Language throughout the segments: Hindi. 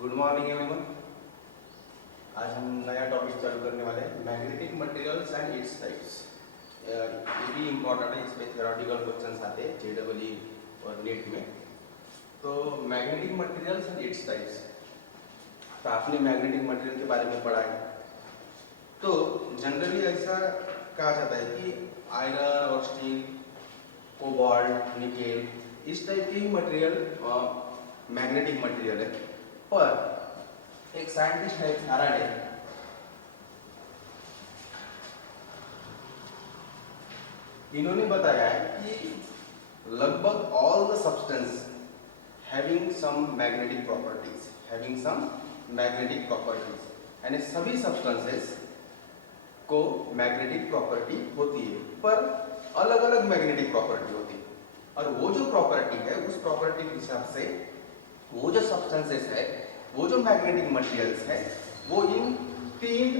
Good morning everyone. आज हम नया टॉपिक चालू करने वाले हैं, magnetic materials and its types. ये भी इम्पोर्टेंट है, इसमें थ्योरेटिकल क्वेश्चंस आते हैं जेईई और नीट में। तो magnetic materials and its types, तो आपने मैग्नेटिक मटेरियल के बारे में पढ़ा है। तो जनरली ऐसा कहा जाता है कि आयरन और स्टील, कोबाल्ट, निकेल, इस टाइप के ही मटेरियल मैग्नेटिक मटेरियल है। पर एक साइंटिस्ट है फैराडे, इन्होंने बताया है कि लगभग all the substance having some magnetic properties, यानी सभी सब्सटेंसेस को मैग्नेटिक प्रॉपर्टी होती है, पर अलग अलग मैग्नेटिक प्रॉपर्टी होती है। और वो जो प्रॉपर्टी है, उस प्रॉपर्टी के हिसाब से वो जो सब्सटेंसेस है, वो जो मैग्नेटिक मटेरियल्स है, वो इन 3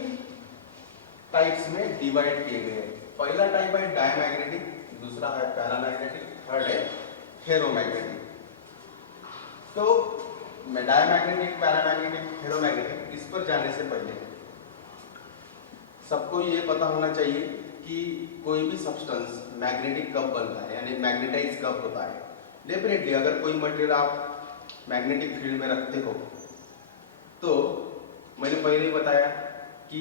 टाइप्स में डिवाइड किए गए हैं। पहला टाइप है डायमैग्नेटिक, दूसरा है पैरामैग्नेटिक, थर्ड है फेरोमैग्नेटिक। तो मैं डायमैग्नेटिक, पैरामैग्नेटिक, फेरोमैग्नेटिक, इस पर जाने से पहले सबको ये पता होना चाहिए कि कोई भी सब्सटेंस मैग्नेटिक कब बनता है, यानी मैग्नेटाइज कब होता है। डेफिनेटली अगर कोई मटेरियल आप मैग्नेटिक फील्ड में रखते हो, तो मैंने पहले ही बताया कि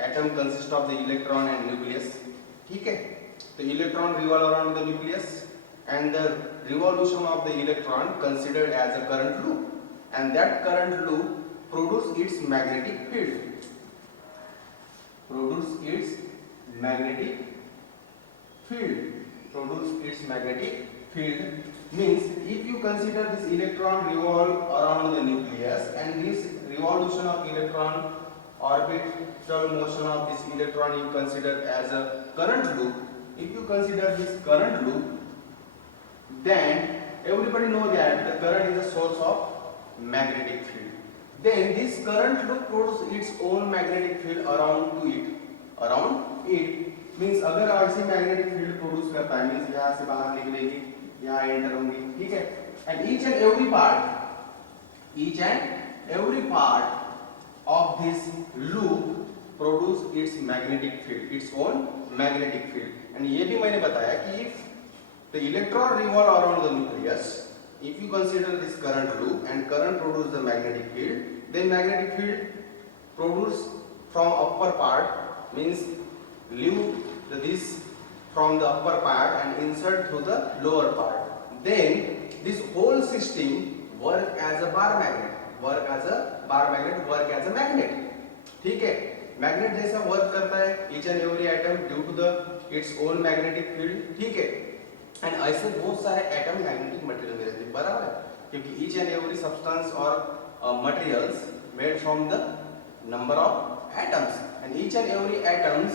atom consist of the electron and nucleus, ठीक है। तो electron revolve around the nucleus and the revolution of the electron considered as a current loop, and that current loop produce its magnetic field. Produce its magnetic field means if you consider this electron revolve around the nucleus, and this revolution of electron, orbital motion of this electron you consider as a current loop. If you consider this current loop, then everybody know that the current is a source of magnetic field. Then this current loop produces its own magnetic field around it means अगर ऐसी magnetic field produce करता है, means यहाँ से बाहर निकलेगी, यहाँ एंटर होंगी, ठीक है। and each and every part of this loop produce its magnetic field, its own magnetic field. and ये भी मैंने बताया कि if the electron revolve around the nucleus, if you consider this current loop and current produce the magnetic field, then magnetic field produce from upper part, means leave this from the upper part and insert through the lower part. Then this whole system work as a bar magnet, work as a magnet, ठीक है। मैग्नेट जैसा वर्क करता है each and every atom due to the its own magnetic field, ठीक है। एंड ऐसे बहुत सारे एटम मैग्नेटिक मटेरियल में रहते हैं, बराबर है, क्योंकि ईच एंड एवरी सब्सटेंस और materials made from the number of atoms, and each and every atoms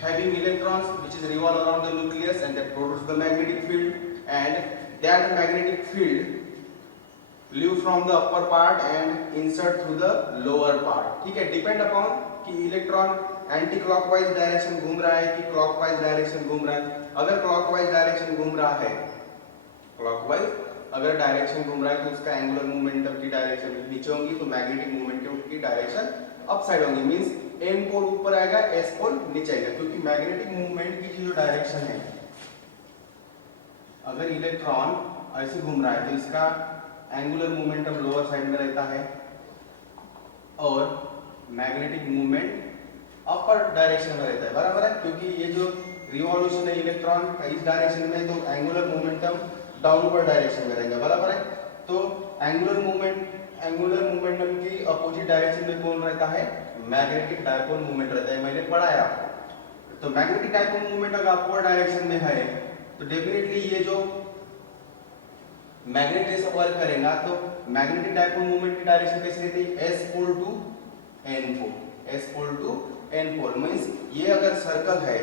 having electrons which is revolve around the nucleus, and that produce the magnetic field, and that magnetic field leave from the upper part and insert through the lower part, ठीक है। डिपेंड अपॉन कि इलेक्ट्रॉन एंटी क्लॉकवाइज डायरेक्शन घूम रहा है कि क्लॉकवाइज डायरेक्शन घूम रहा है। अगर क्लॉकवाइज डायरेक्शन घूम रहा है, अगर डायरेक्शन घूम रहा है, तो उसका एंगुलर मोमेंटम की डायरेक्शन नीचे होगी, तो मैग्नेटिक मोमेंटम की डायरेक्शन अपसाइड होगी, मींस एन पोल ऊपर आएगा, एस पोल नीचे आएगा, क्योंकि मैग्नेटिक मूवमेंट की जो डायरेक्शन है, अगर इलेक्ट्रॉन ऐसे घूम रहा है तो इसका एंगुलर मोमेंटम लोअर साइड में रहता है, और मैग्नेटिक मूवमेंट अपर डायरेक्शन में रहता है, बराबर है, क्योंकि ये जो रिवॉल्यूशन है इलेक्ट्रॉन का इस डायरेक्शन में, तो एंगुलर मोमेंटम डाउनवर्ड डायरेक्शन में रहेगा, बराबर है। तो एंगुलर मोमेंटम की अपोजिट डायरेक्शन में कौन रहता है, मैग्नेटिक डायपोल मूवमेंट रहता है, मैंने पढ़ाया आपको। तो मैग्नेटिक डायपोल मूवमेंट अगर अपवर्ड डायरेक्शन में है, तो डेफिनेटली ये जो मैग्नेट जैसा वर्क करेगा, तो मैग्नेटिक डायपोल मूवमेंट की डायरेक्शन कैसी रहती है, S pole to N pole, means ये अगर सर्कल है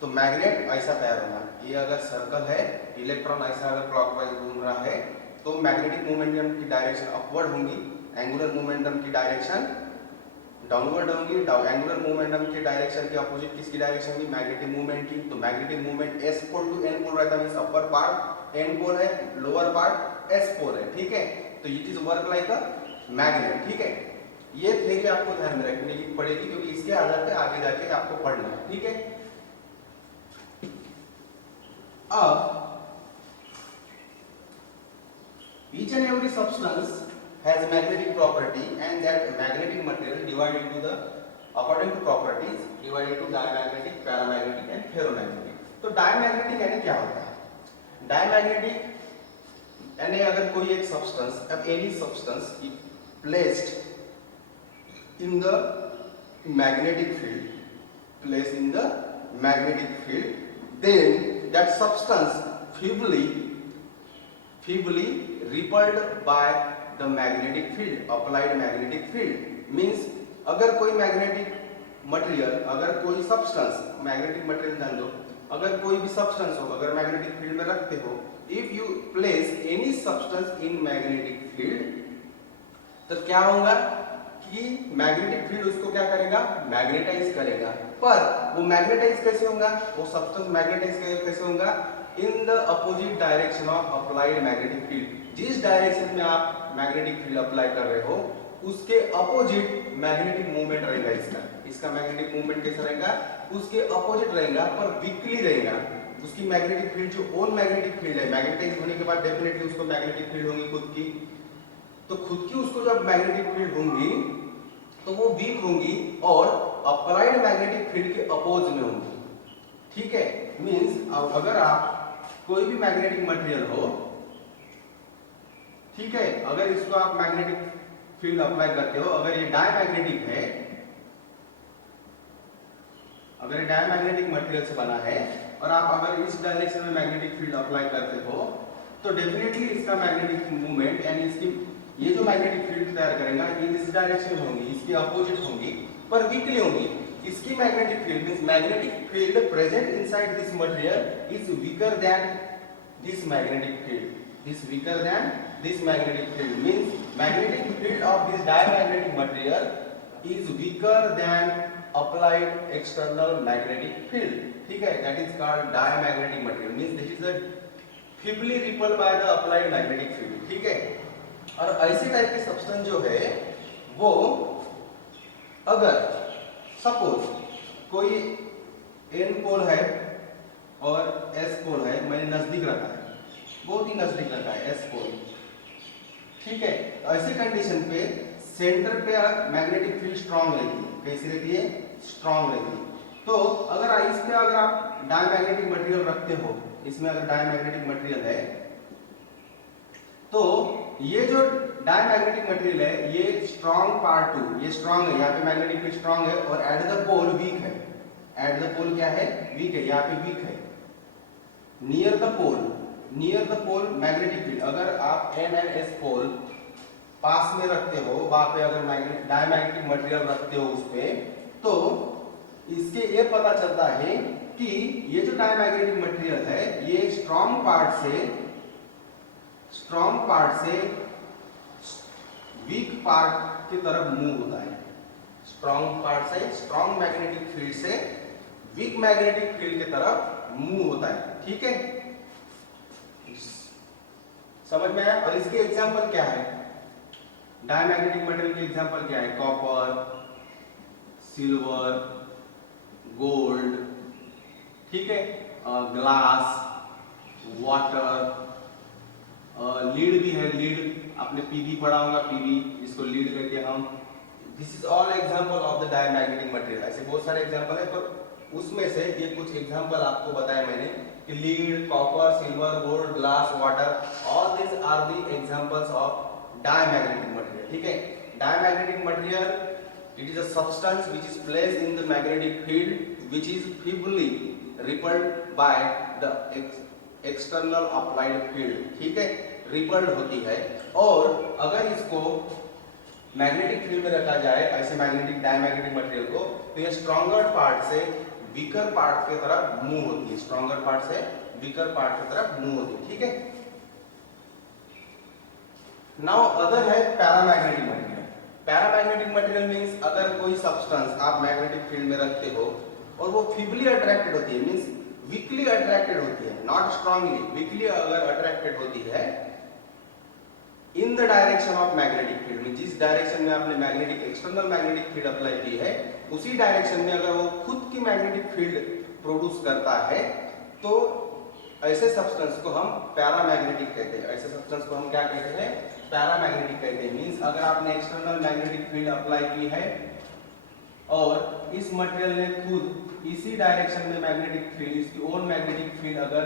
तो मैग्नेट ऐसा तैयार होगा, ये अगर सर्कल है, इलेक्ट्रॉन ऐसा अगर क्लॉकवाइज घूम रहा है, तो मैग्नेटिक मोमेंटम की डायरेक्शन अपवर्ड होंगी, एंगुलर मोमेंटम की डायरेक्शन डाउनवर्ड होंगी। एंगुलर मोमेंटम की डायरेक्शन के अपोजिट किसकी डायरेक्शन होगी, मैग्नेटिक मूवमेंट की। तो magnetic movement S pole to N pole रहता है, means upper part N pole है, लोअर पार्ट एस पोल है, ठीक है। तो it is work like a magnet, ठीक है। ये थ्योरी आपको ध्यान में रखने की पड़ेगी क्योंकि इसके आधार पे आगे जाके आपको पढ़ना है, ठीक है। अब each and every substance has magnetic property and that magnetic material divided into the according to properties divided into diamagnetic, paramagnetic and ferromagnetic। तो diamagnetic यानी क्या होता है? diamagnetic यानी अगर कोई एक substance, अब any substance placed in the magnetic field, placed in the magnetic field, then that substance feebly repelled by the magnetic field, applied magnetic field means अगर कोई magnetic material, अगर कोई substance, magnetic material जान दो, अगर कोई भी substance हो, अगर magnetic field में रखते हो, if you place any substance in magnetic field, तो क्या होगा कि magnetic field उसको क्या करेगा, मैग्नेटाइज करेगा। पर वो मैग्नेटाइज कैसे होगा, वो सब्सटेंस मैग्नेटाइज कैसे होगा, इन the opposite direction of applied magnetic field. जिस डायरेक्शन में आप मैग्नेटिक फील्ड अप्लाई कर रहे हो उसके अपोजिट मैग्नेटिक मूवमेंट रहेगा इसका मैग्नेटिक मूवमेंट कैसा रहेगा, उसके अपोजिट रहेगा पर वीकली रहेगा। उसकी मैग्नेटिक फील्ड जो ओन मैग्नेटिक फील्ड है, मैग्नेटाइज होने के बाद डेफिनेटली उसको मैग्नेटिक फील्ड होगी खुद की, तो खुद की उसको जब मैग्नेटिक फील्ड होंगी तो वो वीक होंगी और अप्लाइड मैग्नेटिक फील्ड के अपोज में होंगी, ठीक है। मींस अगर आप कोई भी मैग्नेटिक मटेरियल हो, ठीक है, अगर इसको आप मैग्नेटिक फील्ड अप्लाई करते हो, अगर ये डायमैग्नेटिक है, अगर ये डायमैग्नेटिक मटेरियल से बना है और आप अगर इस डायरेक्शन में मैग्नेटिक फील्ड अप्लाई करते हो तो डेफिनेटली इसका मैग्नेटिक मूवमेंट यानी इसकी ये जो मैग्नेटिक फील्ड तैयार करेगा ये इस डायरेक्शन में होंगी, इसके अपोजिट होंगी पर वीकली होंगी। इसकी magnetic field means magnetic field present inside this material is weaker then this magnetic field, is weaker then this magnetic field means magnetic field of this diamagnetic material is weaker then applied external magnetic field, ठीक है। That is called diamagnetic material means this is a feebly repelled by the applied magnetic field, ठीक है। और ऐसे टाइप के सब्सटेंस जो है वो अगर सपोज कोई एन पोल है और एस पोल है, मैंने नजदीक रखा है, बहुत ही नजदीक रखा है एस पोल, ठीक है। ऐसे कंडीशन पे सेंटर पे मैग्नेटिक फील्ड स्ट्रांग रहेगी, कैसी रहती है, स्ट्रांग रहती। तो अगर इस पे अगर आप डायमैग्नेटिक मटेरियल रखते हो, इसमें अगर डायमैग्नेटिक मटेरियल है तो ये जो डायमैग्नेटिक मटेरियल है ये स्ट्रांग पार्ट टू, ये स्ट्रांग है, यहाँ पे मैग्नेटिक फील्ड स्ट्रांग है और एट द पोल वीक है, एट द पोल क्या है, वीक है, यहाँ पे वीक है। Near the pole magnetic field, अगर आप एन एंड एस पोल पास में रखते हो, वहां पे अगर डायमैग्नेटिक मटेरियल रखते हो उस पे, तो इसके ये पता चलता है कि ये जो डायमैग्नेटिक मटेरियल है ये स्ट्रांग पार्ट से वीक पार्ट की तरफ मूव होता है, स्ट्रांग पार्ट से स्ट्रांग मैग्नेटिक फील्ड से वीक मैग्नेटिक फील्ड की तरफ मूव होता है, ठीक है। समझ में आया। और इसके एग्जांपल क्या है, डायमैग्नेटिक मटेरियल के एग्जांपल क्या है, कॉपर, सिल्वर, गोल्ड, ठीक है, ग्लास, वाटर, लीड भी है, लीड आपने पीवी पढ़ा होगा, पीवी जिसको लीड करके हम, this is all example of the diamagnetic material. ऐसे बहुत सारे एग्जांपल है पर उसमें से ये कुछ एग्जांपल आपको बताया मैंने कि lead, copper, silver, gold, glass, water, all this are the examples of diamagnetic material, ठीक है। Diamagnetic material it is a substance which is placed in the magnetic field which is feebly repelled by the external applied field, ठीक है, रिपेल्ड होती है। और अगर इसको मैग्नेटिक फील्ड में रखा जाए ऐसे मैग्नेटिक डायमैग्नेटिक मटेरियल को, तो ये स्ट्रॉन्गर पार्ट से वीकर पार्ट की तरफ मूव होती है, स्ट्रॉन्गर पार्ट से वीकर पार्ट की तरफ मूव होती है, ठीक है। नाउ अदर है paramagnetic material. Paramagnetic material means अगर कोई सब्सटेंस आप मैग्नेटिक फील्ड में रखते हो और वो फीबली अट्रैक्टेड होती है, मींस वीकली अट्रैक्टेड होती है, नॉट स्ट्रांगली, वीकली अगर अट्रैक्टेड होती है in the direction of magnetic field में, जिस डायरेक्शन में आपने magnetic external magnetic field apply की है उसी डायरेक्शन में अगर वो खुद की मैग्नेटिक फील्ड प्रोड्यूस करता है तो ऐसे सब्सटेंस को हम पैरामैग्नेटिक कहते हैं। ऐसे सब्सटेंस को हम क्या कहते हैं? पैरामैग्नेटिक कहते हैं। मींस अगर आपने एक्सटर्नल मैग्नेटिक फील्ड अप्लाई की है और इस मटेरियल ने खुद इसी डायरेक्शन में मैग्नेटिक फील्ड, इसकी ओन मैग्नेटिक फील्ड अगर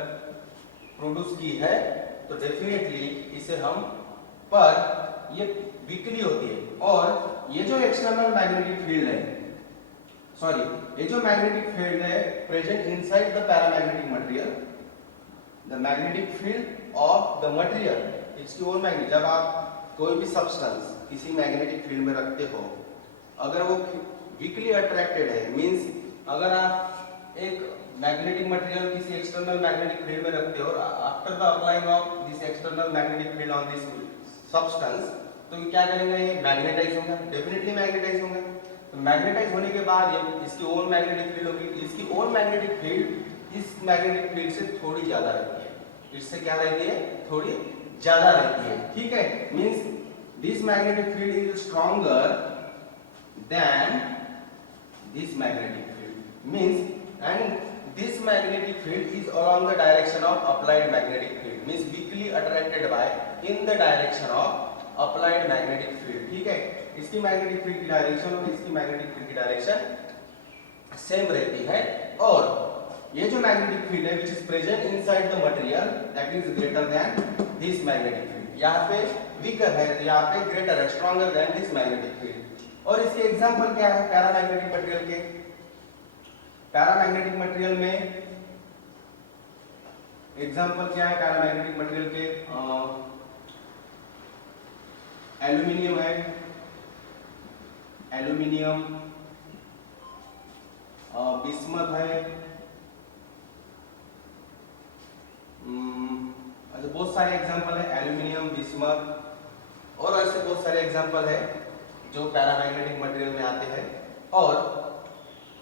प्रोड्यूस की है तो डेफिनेटली इसे हम, पर ये वीकली होती है। और ये जो एक्सटर्नल मैग्नेटिक फील्ड है, सॉरी, ये जो मैग्नेटिक फील्ड है present inside the paramagnetic material, the magnetic field of the material इसकी ओन मैग्नेटिक, जब आप कोई भी सब्सटेंस किसी मैग्नेटिक फील्ड में रखते हो, अगर वो वीकली अट्रैक्टेड है, मींस अगर आप एक मैग्नेटिक मटेरियल किसी एक्सटर्नल मैग्नेटिक फील्ड में रखते हो और after the applying of this external magnetic field on this substance, तो ये क्या करेंगे? ये मैग्नेटाइज होंगे, डेफिनेटली मैग्नेटाइज होंगे। तो मैग्नेटाइज होने के बाद ये इसकी ओन मैग्नेटिक फील्ड होगी, इसकी ओन मैग्नेटिक फील्ड इस मैग्नेटिक फील्ड से थोड़ी ज्यादा रहती है। इससे क्या रहती है? थोड़ी ज्यादा रहती है, ठीक है। Means this magnetic field is stronger than this magnetic field, means and this magnetic field is along the direction of applied magnetic field, means weakly attracted by in the direction of applied magnetic field, ठीक है। इसकी मैग्नेटिक फील्ड की डायरेक्शन और इसकी मैग्नेटिक फील्ड की डायरेक्शन सेम रहती है। और ये जो मैग्नेटिक फील्ड है which is present inside the material that is greater than this magnetic field, यहाँ पे weaker है, यहाँ पे greater है, stronger than this magnetic field। और इसके एग्जांपल क्या है पैरामैग्नेटिक मटेरियल के? पैरामैग्नेटिक मटेरियल में एग्जांपल क्या है पैरामैग्नेटिक मटेरियल के? एल्यूमिनियम है, एल्यूमिनियम, बिस्मथ है, अच्छा बहुत सारे एग्जांपल है, एल्यूमिनियम, बिस्मथ और ऐसे बहुत सारे एग्जांपल है जो पैरामैग्नेटिक मटेरियल में आते हैं। और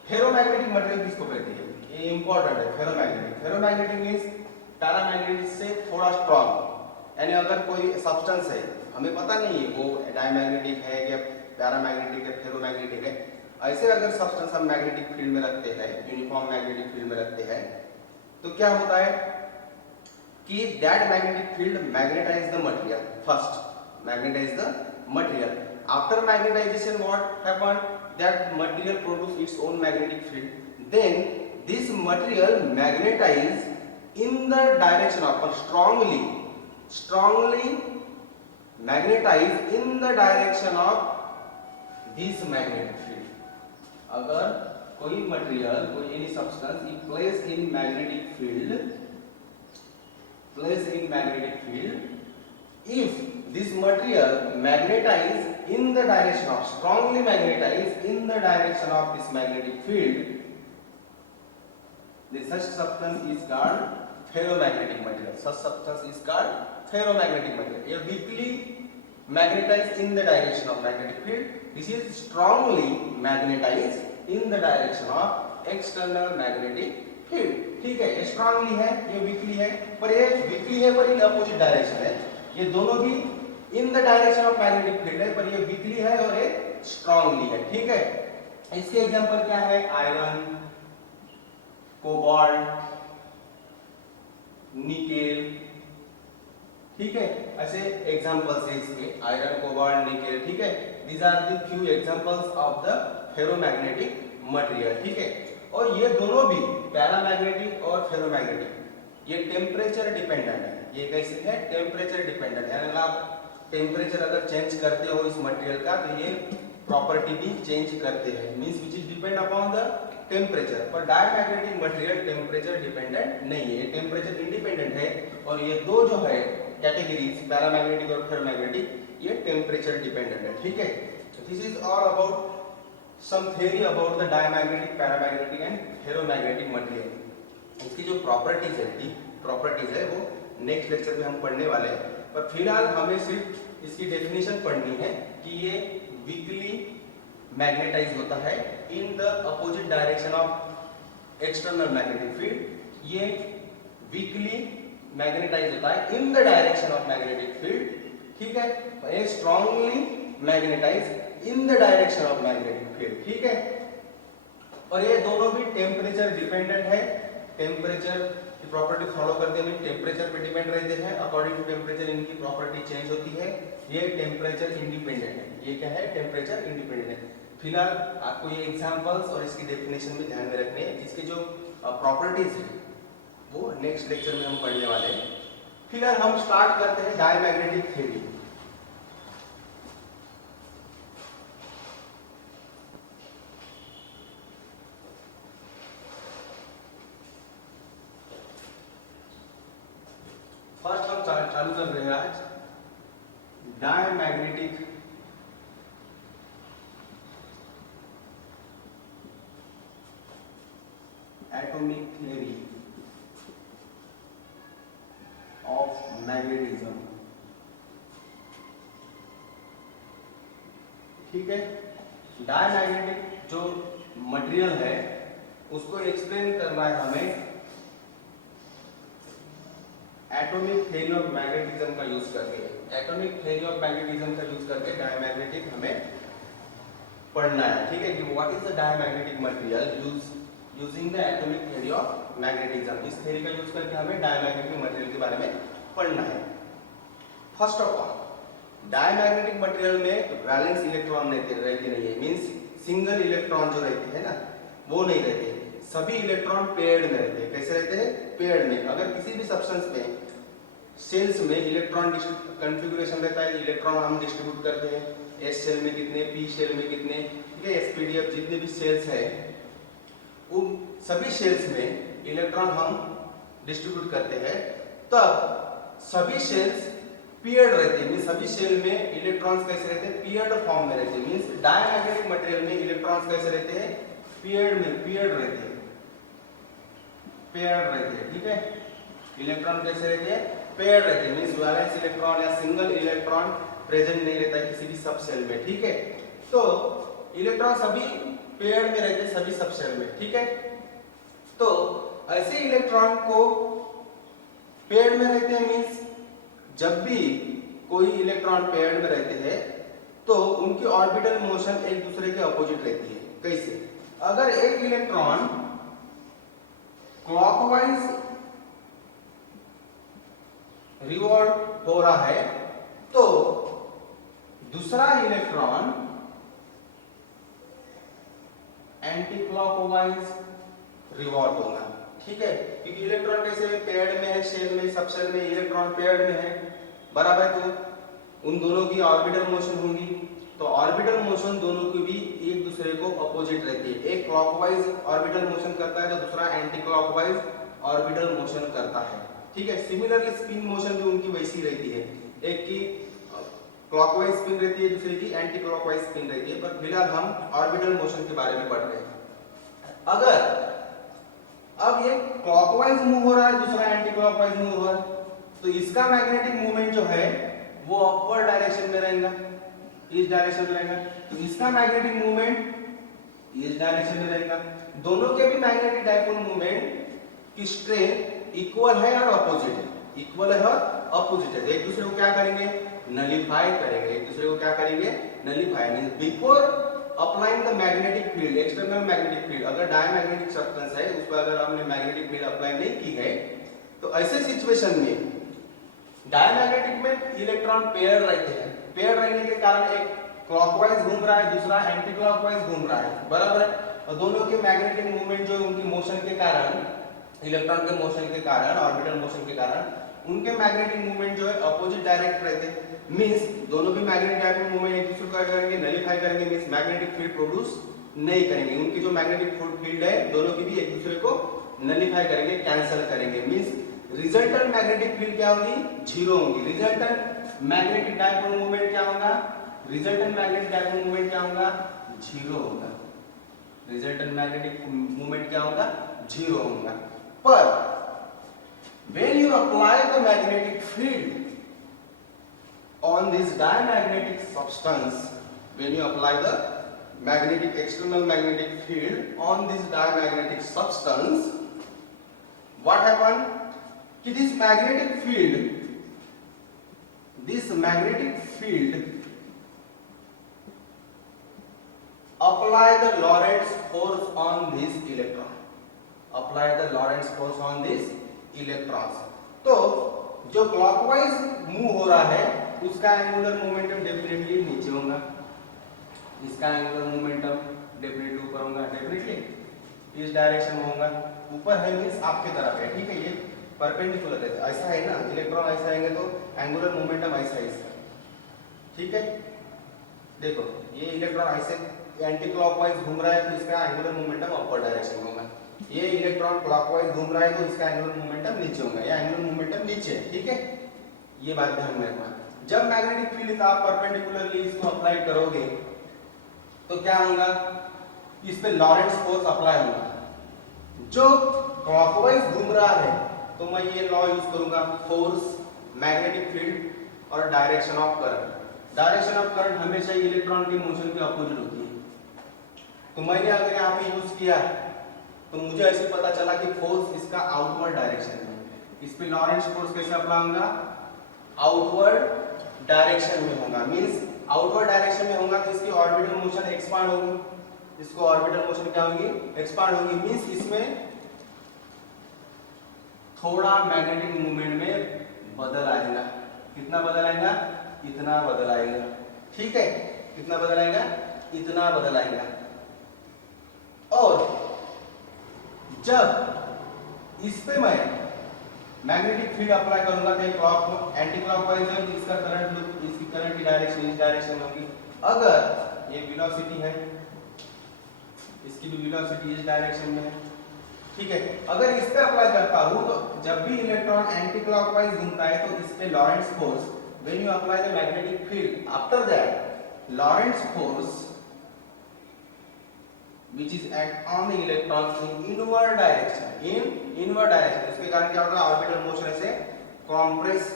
फेरोमैग्नेटिक मटेरियल किसको कहते हैं? ये इंपॉर्टेंट है। फेरोमैग्नेटिक मींस पैरामैग्नेटिक से थोड़ा स्ट्रॉन्ग, यानी अगर कोई सब्सटेंस है, हमें पता नहीं है वो डायमैग्नेटिक है या पैरामैग्नेटिक है, फेरोमैग्नेटिक है, ऐसे अगर सब्सटेंस हम मैग्नेटिक फील्ड में रखते हैं, यूनिफॉर्म मैग्नेटिक फील्ड में रखते हैं, तो क्या होता है कि that magnetic field magnetize the material, first magnetize the material, after magnetization what happened? that material produce its own magnetic field, then this material magnetize in the direction of, strongly magnetize in the direction of this magnetic field। अगर कोई मटेरियल, कोई any substance is placed in magnetic field, if this material magnetize in the direction of, strongly magnetize in the direction of this magnetic field, this such substance is called ferromagnetic material. Such substance is called ferromagnetic material. A weakly magnetize in the direction of magnetic field, this is strongly magnetized in the direction of external magnetic field, ठीक है। ये स्ट्रांगली है, ये वीकली है, पर ये वीकली है पर इन अपोजिट डायरेक्शन है। ये दोनों भी इन the direction of magnetic field है, पर ये वीकली है और ये स्ट्रांगली है, ठीक है। इसके एग्जांपल क्या है? आयरन, कोबाल्ट, निकेल, ठीक है, ऐसे एग्जांपल्स है इसके, आयरन, कोबाल्ट, निकेल, ठीक है। These are the few examples of the ferromagnetic material, ठीक है। और ये दोनों भी पैरामैग्नेटिक और फेरोमैग्नेटिक, ये टेम्परेचर डिपेंडेंट है। ये कैसे है? टेम्परेचर डिपेंडेंट, यानी आप टेम्परेचर अगर चेंज करते हो इस मटेरियल का तो ये प्रॉपर्टी भी चेंज करते हैं, means which is depend upon the temperature. पर डायमैग्नेटिक मटेरियल टेम्परेचर डिपेंडेंट नहीं है, टेम्परेचर इंडिपेंडेंट है। और ये दो जो है कैटेगरीज, पैरामैग्नेटिक और फेरोमैग्नेटिक, ये टेम्परेचर डिपेंडेंट है, ठीक है। This is all about some theory about the diamagnetic, paramagnetic and ferromagnetic material। इसकी जो प्रॉपर्टीज है वो नेक्स्ट लेक्चर में हम पढ़ने वाले हैं, पर फिलहाल हमें सिर्फ इसकी डेफिनेशन पढ़नी है कि ये वीकली मैग्नेटाइज होता है in the opposite direction of external magnetic field. ये वीकली मैग्नेटाइज होता है in the direction of magnetic field, ठीक है, a strongly magnetize in the direction of magnetic field, ठीक है। और ये दोनों भी टेम्परेचर डिपेंडेंट है, टेम्परेचर की प्रॉपर्टी फॉलो करते हुए टेम्परेचर पे डिपेंड रहते हैं, अकॉर्डिंग टू टेम्परेचर इनकी प्रॉपर्टी चेंज होती है। ये टेम्परेचर इंडिपेंडेंट है, ये क्या है, टेम्परेचर इंडिपेंडेंट है। फिलहाल आपको ये एग्जांपल्स और इसकी डेफिनेशन में ध्यान में रखने हैं, इसके जो प्रॉपर्टीज है वो नेक्स्ट लेक्चर में हम पढ़ने वाले हैं। फिलहाल हम स्टार्ट करते हैं डायमैग्नेटिक थ्योरी। फर्स्ट हम चालू कर रहे हैं आज diamagnetic atomic theory of magnetism, ठीक है। डायमैग्नेटिक जो मटेरियल है उसको एक्सप्लेन करना है हमें एटॉमिक थ्योरी ऑफ मैग्नेटिज्म का यूज करके। एटॉमिक थ्योरी ऑफ मैग्नेटिज्म का यूज करके डायमैग्नेटिक हमें पढ़ना है, ठीक है, कि what is the diamagnetic material using the atomic theory of magnetism. इस थ्योरी का यूज करके हमें डायमैग्नेटिक मटेरियल के बारे में पढ़ना है। First of all diamagnetic material में वैलेंस इलेक्ट्रॉन रहते नहीं है, मींस सिंगल इलेक्ट्रॉन जो रहते हैं ना वो नहीं रहते, सभी इलेक्ट्रॉन पेयर्ड में रहते हैं। कैसे रहते हैं, पेयर्ड में। अगर किसी भी सब्सटेंस में सेल्स में इलेक्ट्रॉन कॉन्फ़िगरेशन रहता है, इलेक्ट्रॉन हम डिस्ट्रीब्यूट करते हैं, एस सेल में कितने, पी सेल में कितने, ठीक है, एसपीडीएफ जितने भी सेल्स है उन सभी सेल्स में इलेक्ट्रॉन हम डिस्ट्रीब्यूट करते हैं, तब सभी सेल्स पेयर्ड रहते हैं। सभी सेल में इलेक्ट्रॉन्स कैसे रहते हैं, पेयर्ड फॉर्म में रहते हैं। मींस डायमैग्नेटिक मटेरियल में इलेक्ट्रॉन्स कैसे रहते हैं, पेयर्ड में, पेयर्ड रहते हैं, पेयर्ड रहते हैं, ठीक है। इलेक्ट्रॉन कैसे रहते हैं, पेयर्ड रहते हैं, मींस वैलेंस इलेक्ट्रॉन या सिंगल इलेक्ट्रॉन प्रेजेंट नहीं रहता है किसी भी सब सेल में, ठीक है। तो इलेक्ट्रॉन सभी पेयर्ड में रहते हैं सभी सब सेल में, ठीक है। तो ऐसे इलेक्ट्रॉन को पेयर्ड में रहते हैं, मींस जब भी कोई इलेक्ट्रॉन पेयर्ड में रहते हैं तो उनकी ऑर्बिटल मोशन एक दूसरे के अपोजिट रहती है। कैसे, अगर एक इलेक्ट्रॉन क्लॉकवाइज रिवॉल्व हो रहा है तो दूसरा इलेक्ट्रॉन एंटी क्लॉकवाइज रिवॉल्व होगा, ठीक है, क्योंकि इलेक्ट्रॉन कैसे पेयर्ड में है, शेल में, सब शेल में इलेक्ट्रॉन पेयर्ड में है, बराबर। तो उन दोनों की ऑर्बिटल मोशन होंगी, तो ऑर्बिटल मोशन दोनों की भी एक दूसरे को अपोजिट रहती है। एक क्लॉकवाइज ऑर्बिटल मोशन करता है तो दूसरा एंटी क्लॉकवाइज ऑर्बिटल मोशन करता है, ठीक है। सिमिलरली स्पिन मोशन भी उनकी वैसी रहती है, एक की क्लॉकवाइज स्पिन रहती है, दूसरे की एंटी क्लॉकवाइज स्पिन रहती है। पर फिलहाल हम ऑर्बिटल मोशन के बारे में पढ़ रहे हैं। अगर अब ये क्लॉकवाइज मूव हो रहा है, दूसरा एंटी क्लॉकवाइज मूव हो रहा है, तो इसका मैग्नेटिक मूवमेंट जो है वो अपवर्ड डायरेक्शन में रहेगा, इस डायरेक्शन में रहेगा। तो इसका मैग्नेटिक मूवमेंट इस डायरेक्शन में रहेगा। दोनों के भी मैग्नेटिक डायपोल मूवमेंट की स्ट्रेंथ इक्वल है और अपोजिट है, इक्वल है और अपोजिट है। एक दूसरे को क्या करेंगे, नलीफाई करेंगे, एक दूसरे को क्या करेंगे, nullify. Means before applying the magnetic field, external magnetic field, अगर डायमैग्नेटिक सब्सटेंस है उस पर अगर हमने मैग्नेटिक फील्ड अप्लाई नहीं की है तो ऐसे सिचुएशन में डायमैग्नेटिक में इलेक्ट्रॉन पेयर रहते हैं। पेयर रहने के कारण एक क्लॉकवाइज घूम रहा है, दूसरा एंटी क्लॉकवाइज घूम रहा है, बराबर है। और दोनों के मैग्नेटिक मूवमेंट जो उनकी मोशन के कारण, इलेक्ट्रॉन के मोशन के कारण, ऑर्बिटल मोशन के कारण उनके मैग्नेटिक मूवमेंट जो है अपोजिट डायरेक्ट रहते हैं। मींस दोनों भी मैग्नेटिक डायपोल मूवमेंट एक दूसरे को क्या करेंगे, नलीफाई करेंगे, मींस मैग्नेटिक फील्ड प्रोड्यूस नहीं करेंगे। उनकी जो मैग्नेटिक फील्ड है दोनों की भी एक दूसरे को नलीफाई करेंगे, कैंसिल करेंगे। मींस रिजल्टेंट मैग्नेटिक फील्ड क्या होगी, जीरो होगी। रिजल्टेंट मैग्नेटिक डायपोल मूवमेंट क्या होगा, रिजल्टेंट मैग्नेटिक डायपोल मूवमेंट क्या होगा, जीरो होगा। रिजल्टेंट मैग्नेटिक मूवमेंट क्या होगा, जीरो होगा। पर when you apply the magnetic field on this diamagnetic substance, when you apply the magnetic external magnetic field on this diamagnetic substance, what happen, कि this magnetic field this magnetic field apply the Lorentz force on this electron. Apply the Lorentz force on this electrons. तो जो क्लॉकवाइज मूव हो रहा है उसका एंगुलर मोमेंटम डेफिनेटली नीचे होगा, इसका एंगुलर मोमेंटम डेफिनेटली ऊपर होगा, डेफिनेटली इस डायरेक्शन में होगा, ऊपर है मींस आपके तरफ है, ठीक है, ये परपेंडिकुलर है, ऐसा है ना, इलेक्ट्रॉन ऐसा आएंगे तो एंगुलर मोमेंटम ऐसा इसका, ठीक है। देखो ये इलेक्ट्रॉन ऐसे एंटी क्लॉकवाइज घूम रहा है तो इसका एंगुलर मोमेंटम अपर डायरेक्शन में होगा, ये इलेक्ट्रॉन क्लॉकवाइज घूम रहा है तो इसका एंगुलर मोमेंटम नीचे होगा, या एंगुलर मोमेंटम नीचे है, ठीक है, ये बात ध्यान में रखना। जब मैग्नेटिक फील्ड आप परपेंडिकुलरली इसको अप्लाई करोगे तो क्या होगा, इस पे लॉरेंट्ज फोर्स अप्लाई होगा, जो क्लॉकवाइज घूम रहा है तो मैं ये लॉ यूज करूंगा, फोर्स, मैग्नेटिक फील्ड और direction of current. Direction of current हमेशा इलेक्ट्रॉन के मोशन के अपोजिट होती है, तो मैंने अगर यहाँ पे यूज किया तो मुझे ऐसे पता चला कि फोर्स इसका आउटवर्ड डायरेक्शन में, इस पे लॉरेंट्ज फोर्स कैसे अप्लाई होगा, आउटवर्ड डायरेक्शन में होगा, मींस आउटवर्ड डायरेक्शन में होगा तो इसकी ऑर्बिटल मोशन एक्सपांड होगी, इसको ऑर्बिटल मोशन क्या होगी, एक्सपांड होगी, मींस इसमें थोड़ा मैग्नेटिक मूवमेंट में बदल आएगा, कितना बदल आएगा, इतना बदल आएगा, ठीक है, कितना बदल आएगा, इतना बदल आएगा। और जब इस पे मैं मैग्नेटिक फील्ड अप्लाई करूंगा तो क्लॉक एंटी क्लॉकवाइज है, इसका करंट, इसकी करंट की डायरेक्शन इस डायरेक्शन में होगी। अगर ये वेलोसिटी है, इसकी भी वेलोसिटी इस डायरेक्शन में है, ठीक है, अगर इस पे अप्लाई करता हूं तो जब भी इलेक्ट्रॉन एंटी क्लॉकवाइज घूमता है तो इस पे Lorentz force, when you apply the magnetic field, after that Lorentz force which is act on the electrons in inward direction, इसके कारण क्या होगा, ऑर्बिटल मोशन से कॉम्प्रेस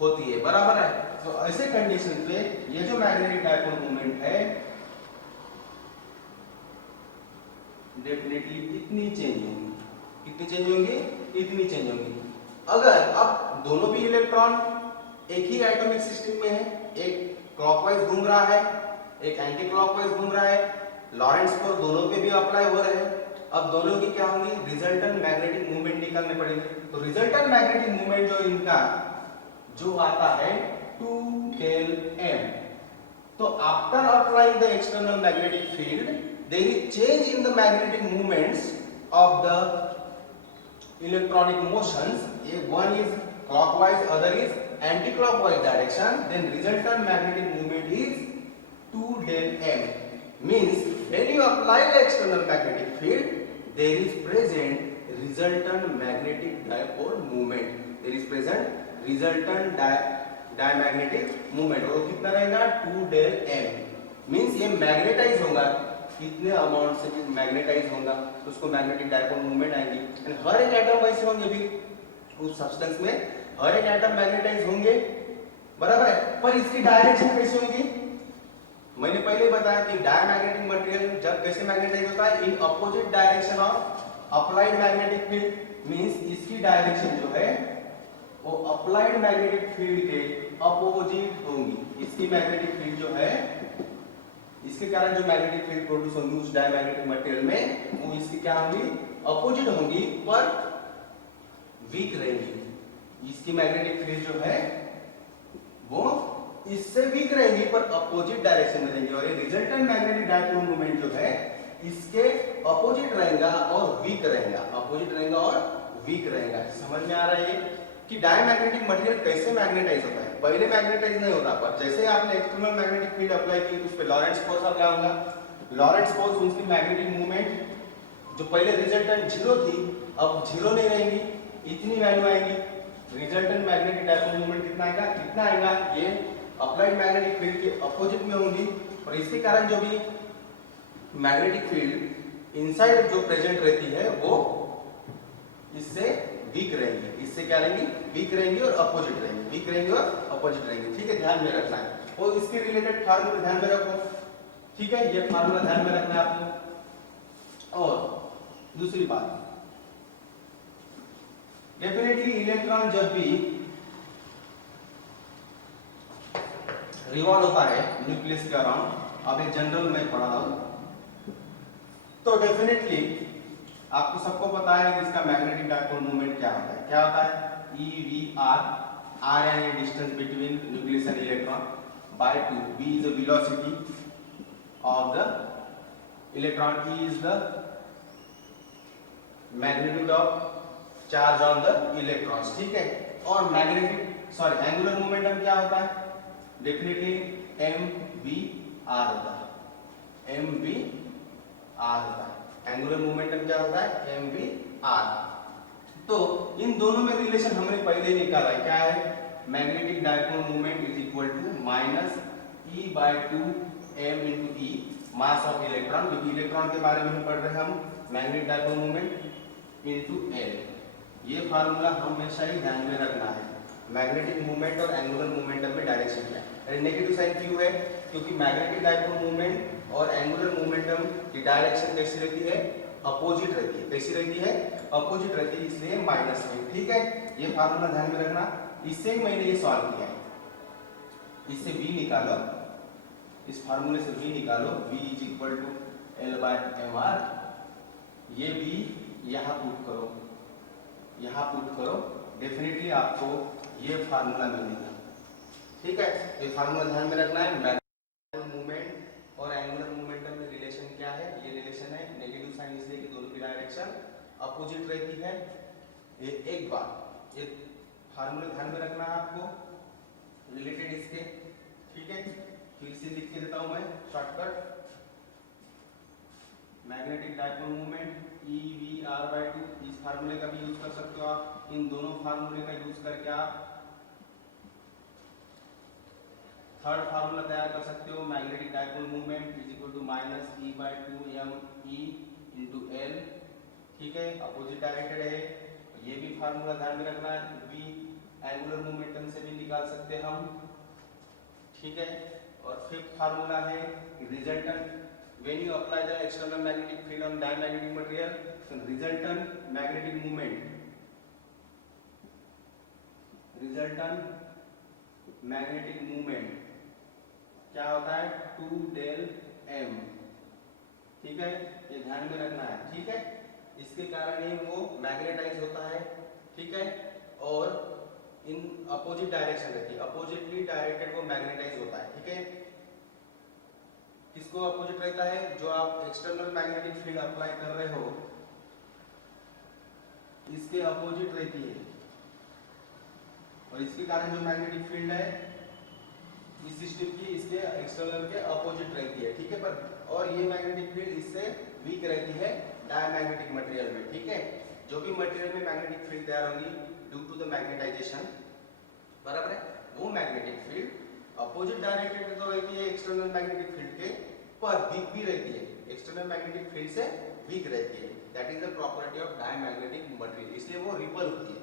होती है, बराबर है। तो ऐसे कंडीशन पे ये जो मैग्नेटिक डायपोल मोमेंट है डेफिनेटली इतनी चेंज होगी, कितनी चेंज होंगी, इतनी चेंज होगी। अगर अब दोनों भी इलेक्ट्रॉन एक ही एटॉमिक सिस्टम में है, एक क्लॉकवाइज घूम रहा है, एक एंटी क्लॉकवाइज घूम रहा है, लॉरेंट्ज फोर्स दोनों पे भी अप्लाई हो रहे हैं, अब दोनों की क्या होंगी, रिजल्टेंट मैग्नेटिक मूवमेंट निकालने पड़ेंगे। तो रिजल्टेंट मैग्नेटिक मूवमेंट जो इनका जो आता है 2 del m, तो after applying the external magnetic field there is change in the magnetic movements of the electronic motions, one is clockwise, other is anti-clockwise direction, then resultant magnetic moment is 2 del m, means when you apply the external magnetic field there is present resultant magnetic dipole moment, there is present resultant diamagnetic moment, और कितना रहेगा 2 del m, means ये मैग्नेटाइज होगा, कितने अमाउंट से मैग्नेटाइज होगा तो उसको मैग्नेटिक डायपोल मूवमेंट आएंगी। एंड हर एक एटम वैसे होंगे भी उस सब्सटेंस में, हर एक एटम मैग्नेटाइज होंगे, बराबर है, पर इसकी डायरेक्शन कैसे होगी, मैंने पहले बताया कि डायमैग्नेटिक मटेरियल जब कैसे मैग्नेटाइज होता है, in opposite direction of applied magnetic field, means इसकी डायरेक्शन जो है वो अप्लाइड मैग्नेटिक फील्ड के अपोजिट होंगी, इसकी मैग्नेटिक फील्ड जो है, इसके कारण जो मैग्नेटिक फील्ड प्रोड्यूस होंगी उस डायमैग्नेटिक मटेरियल में, वो इसकी क्या होंगी, अपोजिट होंगी, पर वीक रहेंगी, इसकी मैग्नेटिक फील्ड जो है वो इससे वीक रहेंगी पर अपोजिट डायरेक्शन में रहेंगी, और ये रिजल्टेंट मैग्नेटिक डायपोल मोमेंट जो है इसके अपोजिट रहेगा और वीक रहेगा, अपोजिट रहेगा और वीक रहेगा। समझ में आ रहा है कि डायमैग्नेटिक मटेरियल कैसे मैग्नेटाइज होता है, पहले मैग्नेटाइज नहीं होता, पर जैसे आपने एक्सटर्नल मैग्नेटिक फील्ड अप्लाई की तो उस पे लॉरेंट्ज फोर्स क्या होगा, लॉरेंट्ज फोर्स उसकी मैग्नेटिक मूवमेंट जो पहले रिजल्टेंट 0 थी अब 0 नहीं रहेंगी, इतनी वैल्यू आएगी, रिजल्टेंट मैग्नेटिक डायपोल मोमेंट कितना आएगा, कितना आएगा, ये अप्लाइड मैग्नेटिक फील्ड के अपोजिट में होंगी, और इसके कारण जो भी मैग्नेटिक फील्ड इनसाइड जो प्रेजेंट रहती है वो इससे वीक रहेंगी, इससे क्या रहेंगी, वीक रहेंगी और अपोजिट रहेंगी, वीक रहेंगी और अपोजिट रहेंगी, ठीक है, ध्यान में रखना है, और इसके रिलेटेड फार्मूला ध्यान में रखो, ठीक है, ये फार्मूला ध्यान में रखना है आपको। और दूसरी बात, डेफिनेटली इलेक्ट्रॉन जब भी रिवॉल्व होता है न्यूक्लियस के अराउंड, अब एक जनरल मैं पढ़ा रहा हूं, तो डेफिनेटली आपको सबको पता है कि इसका मैग्नेटिक डायपोल मोमेंट क्या होता है। क्या होता है? ई वी आर, आर यानी distance between nucleus and electron, by 2, v is the velocity of the electron, e is the magnitude of charge on the electrons, ठीक है। और मैग्नेटिक एंगुलर मोमेंटम क्या होता है? डेफिनेटली एम वी आर होता है, एम वी आर होता है। एंगुलर मोमेंटम क्या होता है? M V R. तो इन दोनों में रिलेशन हमने पहले ही निकाला है, क्या है? Magnetic dipole moment is equal to minus E by 2 M into E, mass of electron, क्योंकि इलेक्ट्रॉन के बारे में ही पढ़ रहे हैं हम, magnetic dipole moment into L. ये फार्मूला हमेशा ही ध्यान में रखना है। मैग्नेटिक मूवमेंट और एंगुलर मोमेंटम में डायरेक्शन क्या है? नेगेटिव साइन क्यों है? क्योंकि मैग्नेटिक डायपोल मूवमेंट और एंगुलर मोमेंटम की डायरेक्शन कैसी रहती है? अपोजिट रहती है। कैसी रहती है? अपोजिट रहती है, इसलिए माइनस में, ठीक है। ये फार्मूला ध्यान में रखना। इससे मैंने ये सॉल्व किया है, इससे v निकालो, इस फार्मूले से v निकालो, v is equal to L by M R. ये v यहाँ पुट करो, यहाँ पुट करो, डेफिनेटली आपको ये फार्मूला मिलेगा, ठीक है। ये फार्मूला ध्यान में रखना है। मैग्नेटिक मूवमेंट और एंगुलर मोमेंटम में रिलेशन क्या है? ये रिलेशन है नेगेटिव साइन, इसलिए कि दोनों की डायरेक्शन अपोजिट रहती है। ये एक बार ये फार्मूला ध्यान में रखना है आपको, रिलेटेड इसके, ठीक है। फिर से लिख के देता हूं मैं shortcut. Magnetic dipole moment E V R by 2, इस फार्मूले का भी यूज कर सकते हो आप। इन दोनों फार्मूले का यूज करके आप थर्ड फार्मूला तैयार कर सकते हो। Magnetic dipole moment is equal to minus E by 2 M E into L, ठीक है। अपोजिट डायरेक्टेड है, ये भी फार्मूला ध्यान में रखना है। v एंगुलर मोमेंटम से भी निकाल सकते हैं हम, ठीक है। और फिफ्थ फार्मूला है resultant, when you apply the external magnetic field on diamagnetic material, so resultant magnetic moment, resultant magnetic moment क्या होता है? 2 डेल m, ठीक है। ये ध्यान में रखना है, ठीक है। इसके कारण ही वो मैग्नेटाइज होता है, ठीक है। और इन अपोजिट डायरेक्शन रहती है, अपोजिटली डायरेक्टेड वो मैग्नेटाइज होता है, ठीक है। किसको अपोजिट रहता है? जो आप एक्सटर्नल मैग्नेटिक फील्ड अप्लाई कर रहे हो, इसके अपोजिट रहती है। और इसके कारण जो मैग्नेटिक फील्ड है इस सिस्टम की, इसके एक्सटर्नल के अपोजिट रहती है, ठीक है। पर और ये मैग्नेटिक फील्ड इससे वीक रहती है डायमैग्नेटिक मटेरियल में, ठीक है। जो भी मटेरियल में मैग्नेटिक फील्ड तैयार होंगी ड्यू टू द मैग्नेटाइजेशन, बराबर है, वो मैग्नेटिक फील्ड अपोजिट डायरेक्टेड तो रहती है एक्सटर्नल मैग्नेटिक फील्ड के, पर वीक भी रहती है, एक्सटर्नल मैग्नेटिक फील्ड से वीक रहती है। That is the property of diamagnetic material, इसलिए वो रिपल होती है।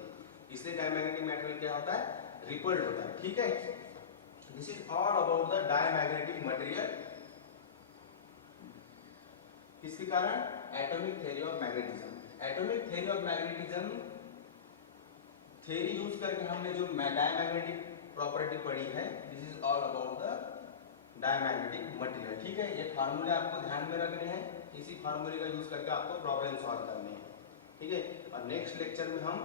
इसलिए डायमैग्नेटिक मटेरियल क्या होता है? रिपल्ड होता है, ठीक है। This is all about the diamagnetic material. किसके कारण? Atomic theory of magnetism. Atomic theory of magnetism theory use करके हमने जो डायमैग्नेटिक प्रॉपर्टी पढ़ी है, this is all about the diamagnetic material, ठीक है। ये फार्मूले आपको ध्यान में रखने हैं, इसी फार्मूले का यूज करके आपको प्रॉब्लम सॉल्व करनी है, ठीक है। और नेक्स्ट लेक्चर में हम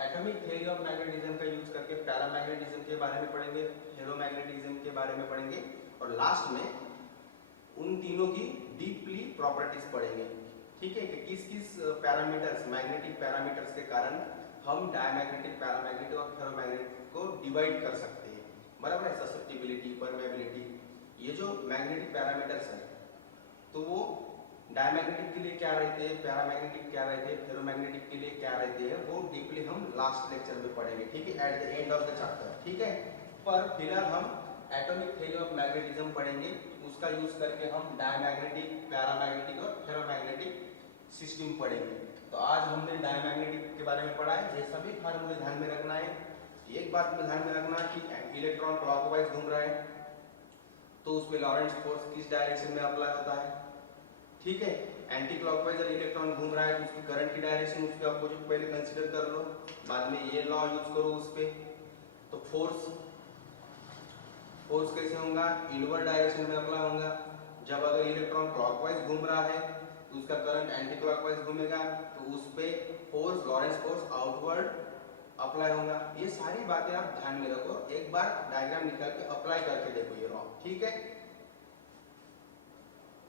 एटॉमिक थ्योरी ऑफ मैग्नेटिज्म का यूज करके पैरामैग्नेटिज्म के बारे में पढ़ेंगे, फेरोमैग्नेटिज्म के बारे में पढ़ेंगे, और लास्ट में उन तीनों की डीपली प्रॉपर्टीज पढ़ेंगे, ठीक है। कि किस किस पैरामीटर्स, मैग्नेटिक पैरामीटर्स के कारण हम डायमैग्नेटिक, पैरामैग्नेटिक और फेरोमैग्नेटिक को डिवाइड कर सकते हैं, बराबर है। ससेप्टिबिलिटी, परमेबिलिटी, ये जो मैग्नेटिक पैरामीटर्स हैं, तो वो डायमैग्नेटिक के लिए क्या रहते हैं, पैरामैग्नेटिक क्या रहते हैं, फेरोमैग्नेटिक के लिए क्या रहते हैं, वो डीपली हम लास्ट लेक्चर में पढ़ेंगे, ठीक है, at the end of the chapter, ठीक है। पर फिलहाल हम एटॉमिक थ्योरी ऑफ मैग्नेटिज्म पढ़ेंगे, उसका यूज करके हम डायमैग्नेटिक, पैरामैग्नेटिक और फेरोमैग्नेटिक सिस्टम पढ़ेंगे। तो आज हमने डायमैग्नेटिक के बारे में पढ़ा है। ये सभी फार्मूले ध्यान में रखना है। एक बात में ध्यान में रखना कि इलेक्ट्रॉन क्लॉकवाइज घूम रहा है, तो उस पे लॉरेंट्ज फोर्स किस डायरेक्शन में अप्लाई होता है, ठीक है। एंटी क्लॉकवाइज इलेक्ट्रॉन घूम रहा है तो उसकी करंट की डायरेक्शन उसके अपोजिट पहले कंसीडर कर लो, बाद में ये लॉ यूज करो उस पे, तो फोर्स फोर्स कैसे होगा, इनवर्ड डायरेक्शन में अप्लाई होगा। जब अगर इलेक्ट्रॉन क्लॉकवाइज घूम रहा है तो उसका करंट एंटी क्लॉकवाइज घूमेगा, तो उस पे force, Lawrence force outward apply होगा। ये सारी बातें आप ध्यान में रखो, एक बार डायग्राम निकाल के अप्लाई करके देखो ये लॉ, ठीक है।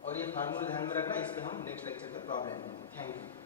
और ये फार्मूला ध्यान में रखना, इस पे हम नेक्स्ट लेक्चर में प्रॉब्लम लेंगे। Thank you.